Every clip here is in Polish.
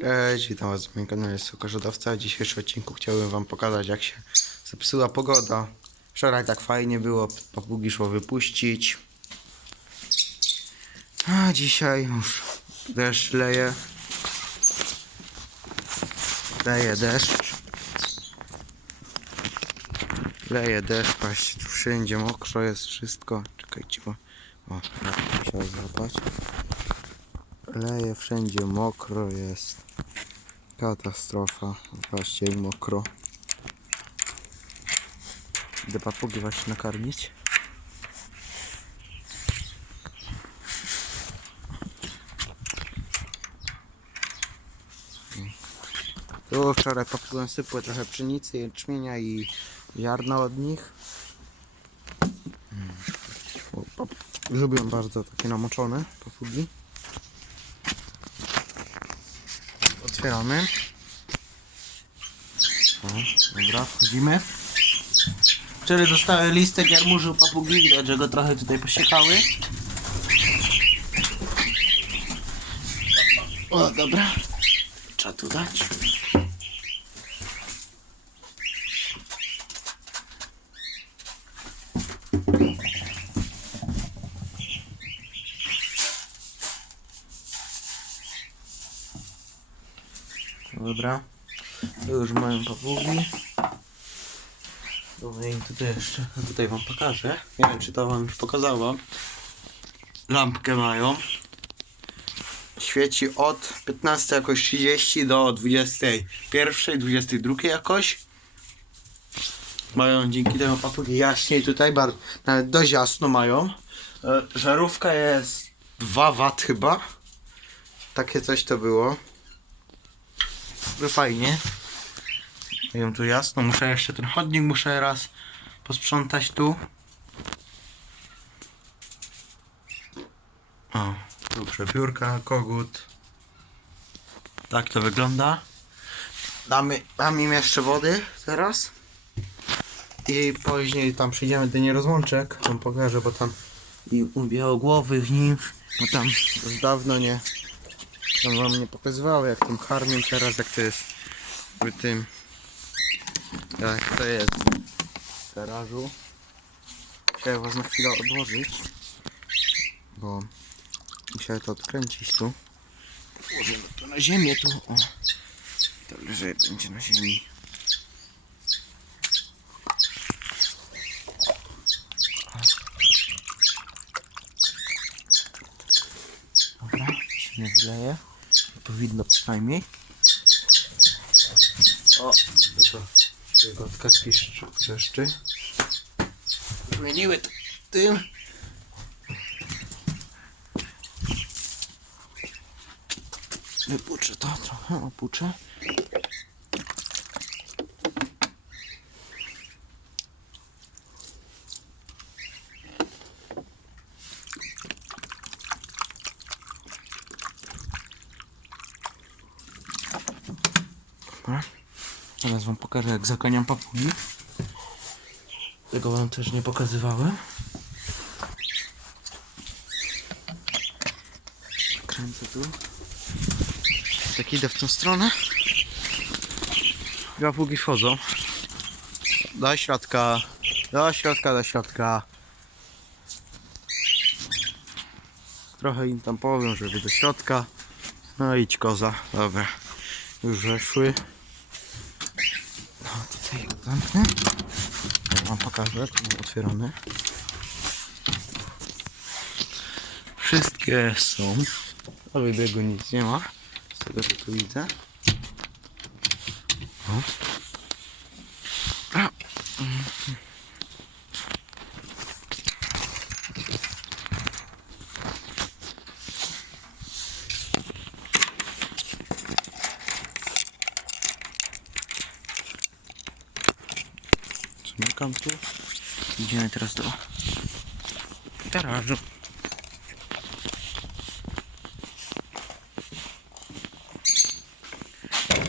Cześć, witam was na moim kanale Sukarzodawca. W dzisiejszym odcinku chciałbym wam pokazać jak się zepsuła pogoda. Wczoraj tak fajnie było, papugi szło wypuścić. A dzisiaj już deszcz leje. Leje deszcz. Leje deszcz, patrzcie, tu wszędzie mokro jest wszystko. Czekajcie, bo... O, ja musiał złapać. Leje wszędzie mokro jest. Katastrofa. I mokro. Idę papugi właśnie nakarmić. Tu wczoraj papugom sypły trochę pszenicy, jęczmienia i ziarna od nich. Mm. Lubią bardzo takie namoczone papugi. Otwieramy. O, dobra, wchodzimy. Wczoraj dostałem listek jarmużu papugi, widać, że go trochę tutaj posiekały. O, dobra. Trzeba tu dać. Dobra. Już mają papugi. Dobra, i tutaj jeszcze, tutaj wam pokażę. Nie wiem, czy to wam już pokazałam. Lampkę mają. Świeci od 15 jakoś 30 do 21, 22 jakoś. Mają dzięki temu papugi jaśniej tutaj, bardzo, Nawet dość jasno mają. e, żarówka jest 2 W chyba. Takie coś to było. No fajnie. Mają tu jasno, muszę jeszcze ten chodnik, muszę raz posprzątać tu. O, tu przepiórka, kogut. Tak to wygląda. Damy, dam im jeszcze wody teraz. I później tam przyjdziemy do nierozłączek. Wam pokażę, bo tam i białogłowych nimf, bo tam Już dawno nie. Tam wam nie pokazywało jak tym karmię teraz, jak to jest w tym. Jak to jest w garażu. Chciałem was na chwilę odłożyć. Bo musiałem to odkręcić tu. Położymy to na ziemię tu. O. To lżej będzie na ziemi. Dobra, się nie wyleje. Powinno przynajmniej. O, to to. Wygodka wrzeszczy. Zmieniły tym. Wypuczę to trochę, opuczę. Wam pokażę jak zaganiam papugi. Tego wam też nie pokazywałem. Kręcę tu. Tak idę w tą stronę. Papugi wchodzą. Do środka. Do środka, do środka. Trochę im tam powiem, żeby do środka. No idź koza. Dobra. Już weszły. Tutaj zamknę. Ja wam pokażę. Tu mam otwierane. Wszystkie są. A wybiegu nic nie ma. Z tego co tu widzę. O. Zamykam tu. Idziemy teraz do garażu.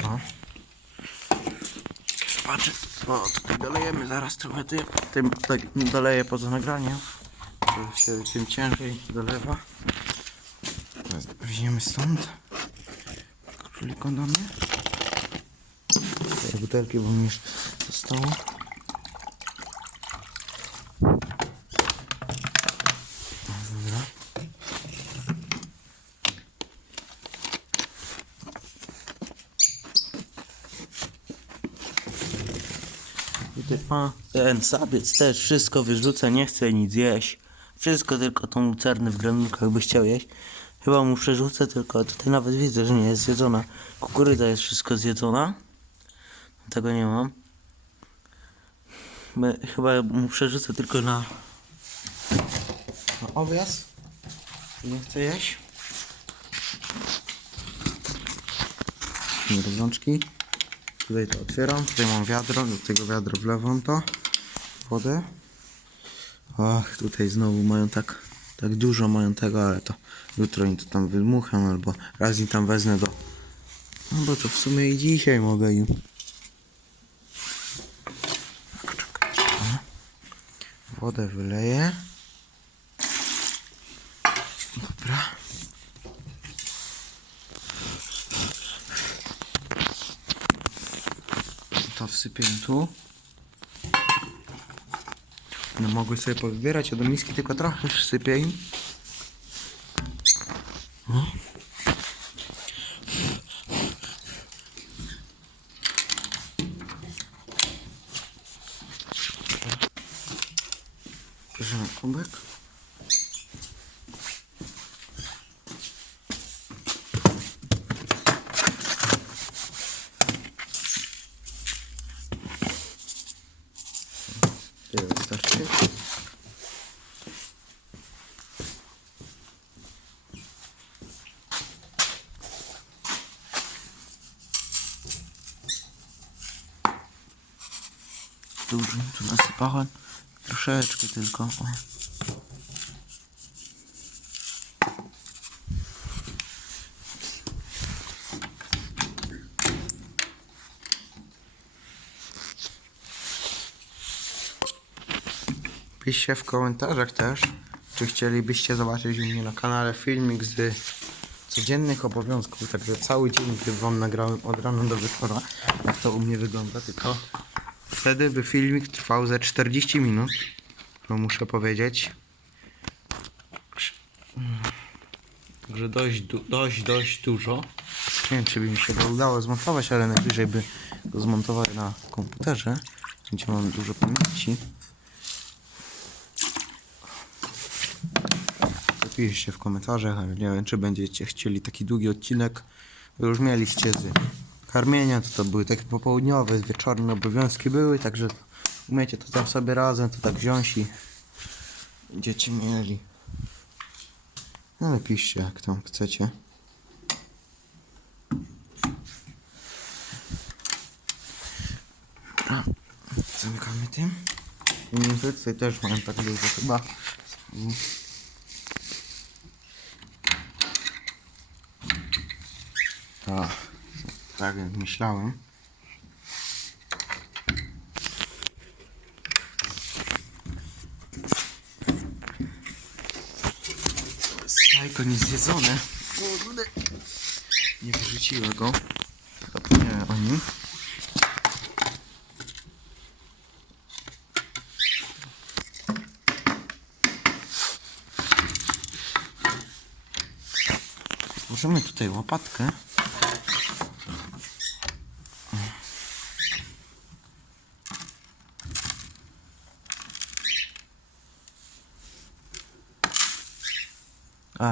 O. Patrzę. O, tutaj dolejemy zaraz trochę tym. Tym doleję poza nagraniem. To się tym ciężej dolewa. Weźmiemy stąd. Szuli kondomy. Te butelki, bo mi już zostało. Ten sabiec też wszystko wyrzuca, nie chce nic jeść. Wszystko tylko tą lucernę w granulkach by chciał jeść. Chyba mu przerzucę, tylko tutaj nawet widzę, że nie jest zjedzona. Kukurydza jest wszystko zjedzona. Tego nie mam. Chyba mu przerzucę tylko na, na owias. Nie chce jeść. Rączki. Tutaj to otwieram. Tutaj mam wiadro. Do tego wiadra wlewam to. Wodę. Ach, tutaj znowu mają tak, tak dużo mają tego, ale to jutro im to tam wydmucham albo raz im tam wezmę do... No bo to w sumie i dzisiaj mogę im. Wodę wyleję. Dobra. To wsypię tu. No mogły sobie powybierać, a do miski tylko trochę wsypię. No. Bierzemy kubek. Tyle wystarczy. Dużo nasypałem. Troszeczkę tylko. O. Piszcie w komentarzach też, czy chcielibyście zobaczyć u mnie na kanale filmik z codziennych obowiązków, także cały dzień, gdy wam nagrałem od rana do wieczora, jak to u mnie wygląda, tylko wtedy by filmik trwał ze 40 minut, no muszę powiedzieć. Także dość, dość, dość dużo. Nie wiem, czy by mi się go udało zmontować, ale najwyżej by go zmontować na komputerze, gdzie mam dużo pamięci. Napiszcie w komentarzach, ale nie wiem, czy będziecie chcieli taki długi odcinek. Już mieliście z karmienia, to, to były takie popołudniowe, wieczorne obowiązki były, także umiecie to tam sobie razem, to tak wziąć i będziecie mieli. No ale piszcie, jak tam chcecie. Dobra, zamykamy tym. I tutaj też mają tak dużo chyba. Tak, tak jak myślałem. Jajko niezjedzone. Nie wyrzuciła go. Zapomniałem o nim. Włożymy tutaj łopatkę.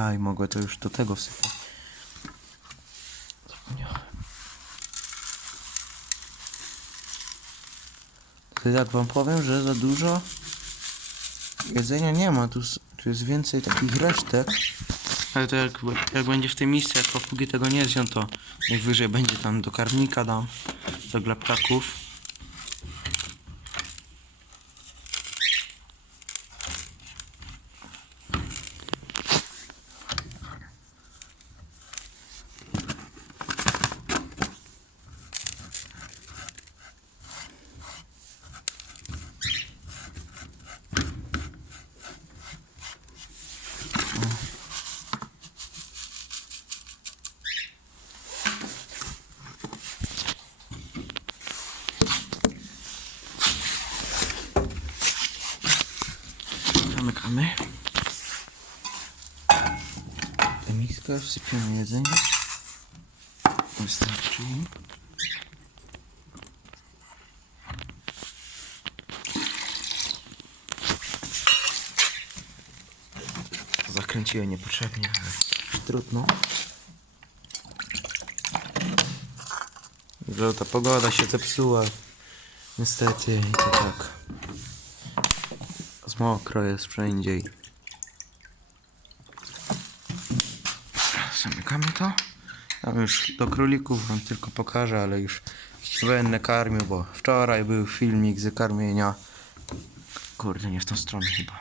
Aj, mogę to już do tego wsypać. To jak wam powiem, że za dużo jedzenia nie ma. Tu, tu jest więcej takich resztek. Ale to jak, jak będzie w tej misce, jak papugi tego nie zją, to najwyżej będzie tam do karmnika dam. To dla. Miskę wsypiemy jedzenie. Wystarczy. Zakręciłem niepotrzebnie, ale trudno. Że ta pogoda się zepsuła. Niestety i to tak. Mokro jest wszędzie. Zamykamy to. Tam już do królików wam tylko pokażę, ale już nie będę karmił, bo wczoraj był filmik z karmienia. Kurde, nie w tą stronę chyba.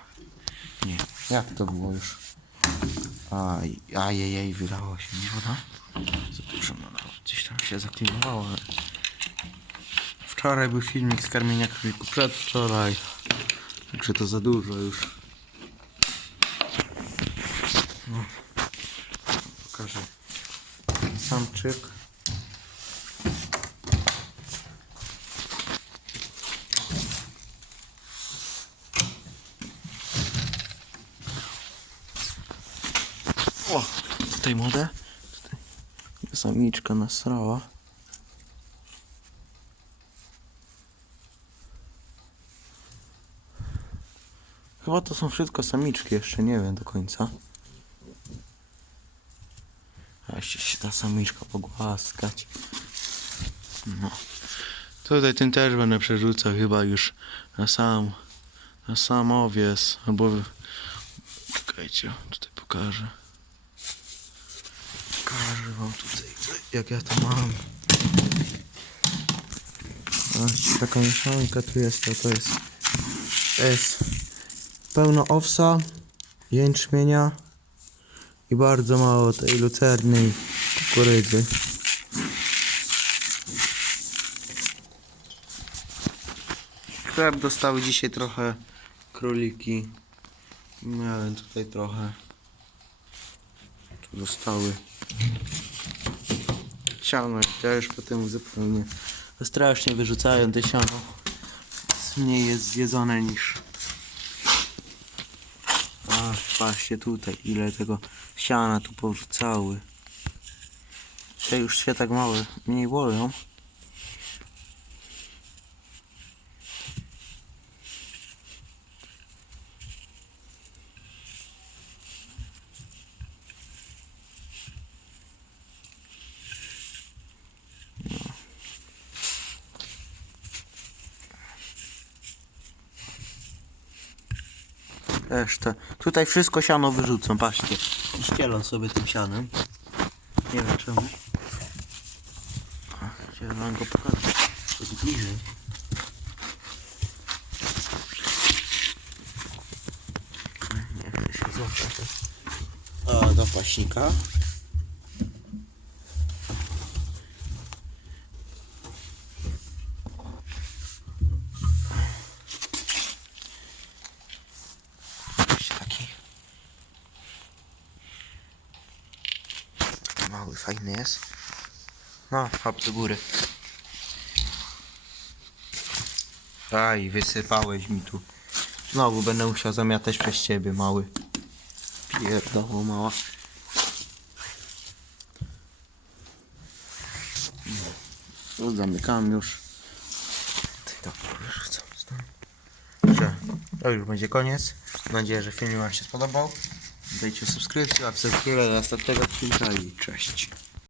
Nie, jak to było już? Aj, ajejej, wylało się mi woda. Za dużo, no, gdzieś tam się zaklimawało. ale- Wczoraj był filmik z karmienia królików, przedwczoraj. Także to za dużo już. No. Pokażę. Samczyk. O, tutaj młode. Tutaj samiczka nasrała. Chyba to są wszystko samiczki, jeszcze nie wiem do końca. A jeszcze się ta samiczka pogłaskać. No. Tutaj ten też będę przerzucał chyba już na sam, na sam owies, albo... Czekajcie, tutaj pokażę. Pokażę wam tutaj, jak ja to mam. Zobaczcie, taka mieszanka tu jest, to, to jest... To jest pełno owsa, jęczmienia i bardzo mało tej lucerny kukurydzy. Chleb dostały dzisiaj trochę króliki. Miałem tutaj trochę. Tu dostały siano też potem zupełnie strasznie wyrzucają te siano. Mniej jest zjedzone niż patrzcie tutaj, ile tego siana tu porzucały. Te już się tak małe, mniej wolą. Resztę. Tutaj wszystko siano wyrzucą, patrzcie. I ścielą sobie tym sianem. Nie wiem czemu. A, Chciałem wam go pokazać. To jest bliżej. Nie chcę się złapać. O, do paśnika. Patrzcie, taki. Taki mały, fajny jest. No, hop do góry. Aj, wysypałeś mi tu. Znowu będę musiał zamiatać przez ciebie, mały. Pierdoło mała. No, zamykam już. Ty dobra. Dobrze, to już będzie koniec. Mam nadzieję, że film Wam się spodobał. Dajcie subskrypcję, a w następnego odcinka i cześć.